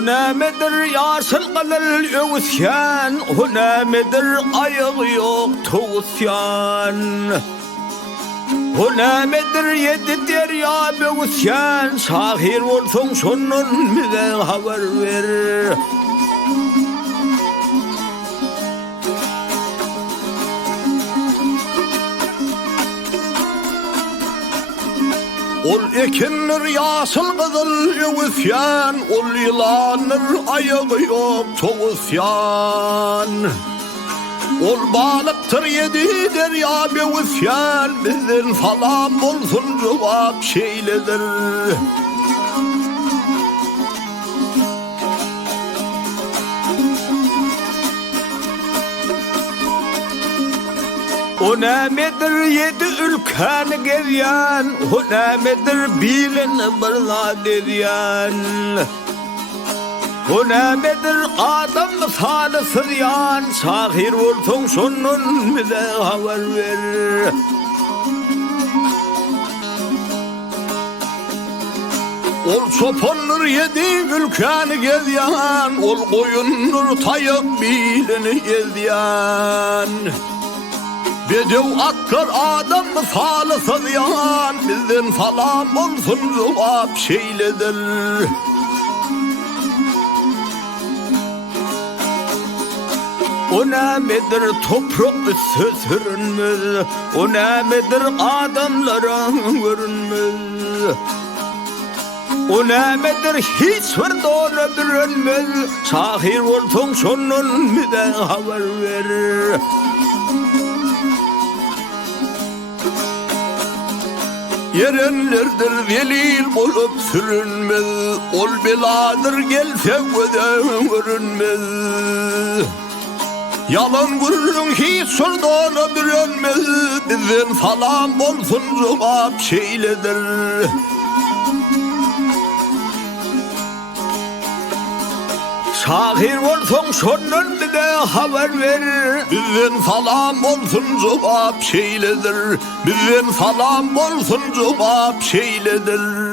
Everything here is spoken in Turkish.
Huna midir yaşıl kılıl öğüsyan, huna midir ayağı yok tuğusyan. Huna midir yedi derya böğüsyan, şahir olsun şunun bize haber ver. Ol ekinler yaşıl kızıl öğüsyan, ol yılanır ayağı yok toğusyan. Ol balıktır yedi derya böğüsyan, bizden falan olsun cevap şeyledir. O nemedir yedi ülkeni gezyen, o nemedir bilin bırla deryen. O nemedir adam misalı sıryan, şahir olsun şunun bize haber ver. Ol çopanlar yedi ülkeni gezyen, ol koyunlar tayık bilini gezyen. Bedev atlar adam misalı sızyan, bizden falan olsun cevap şeyledir. O nemedir toprak üstü sürünmez, o nemedir adamlara görünmez. O nemedir hiçbir doğru bürünmez, şahir olsun şunun bize haber ver. Yerenlerdir velil olup sürünmez, ol beladır gelse öden görünmez. Yalan gururun hiç sordağına bürünmez, bizden falan olsun cevap şeyledir. Şahir olsun şunun bize haber ver, bizden falan olsun cevap şeyledir. Bizden falan olsun cevap şeyledir.